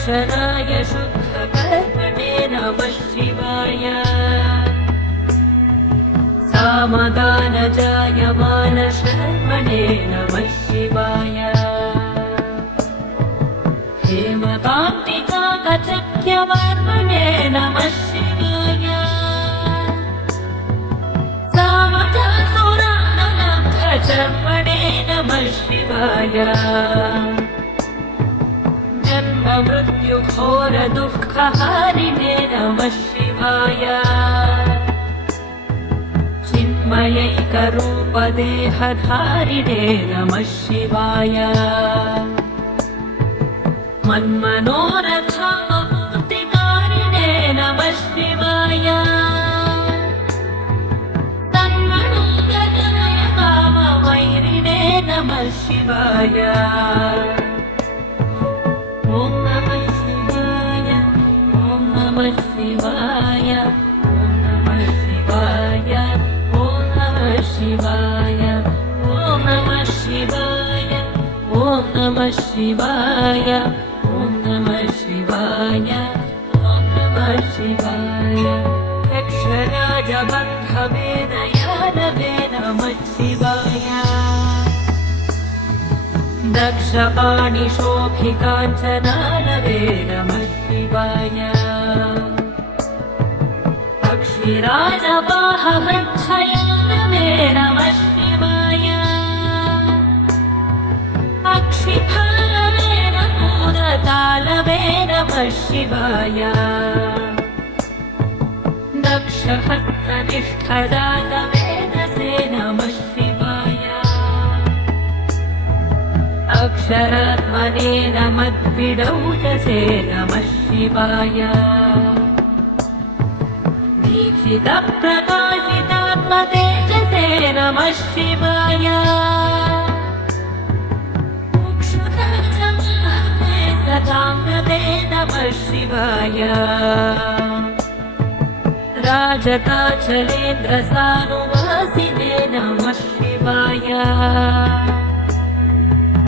अक्षराय शुद्धकर्मणे नमः शिवाय सामगानजायमानशर्मणे नमः शिवाय हेमकान्तिकाकचक्यवर्मणे नमः शिवाय सामजासुरानलब्धचर्मणे नमः शिवाय जन्ममृत्युघोरदुःखहारिणे नमः शिवाय चिन्मयैकरूपदेहधारिणे नमः शिवाय मन्मनोरथापूर्तिकारिणे नमः शिवाय तन्मनोरथाय कामवैरिणे नमः शिवाय ॐ नमः शिवाय ॐ नमः शिवाय ॐ नमः शिवाय ॐ नमः शिवाय ॐ नमः शिवाय ॐ नमः शिवाय ॐ नमः शिवाय ॐ नमः शिवाय यक्षराजबन्धवे नयानवे नमः शिवाय दक्षपाणिशोभिकाञ्चनानवे नमः शिवाय अक्षिराजवाहवृक्षयानवे नमः शिवाय अक्षिभालवे नमोदतालवे नमः शिवाय दक्षहस्तनिष्ठदातवे नसे नमः शिवाय अक्षरात्मने नमद्विडौतसे नमः शिवाय दीक्षितप्रकाशितात्मतेजसे नमः शिवाय मुक्षुतचमते नमः शिवाय राजताचलेन्द्रसानुवासिने नमः शिवाय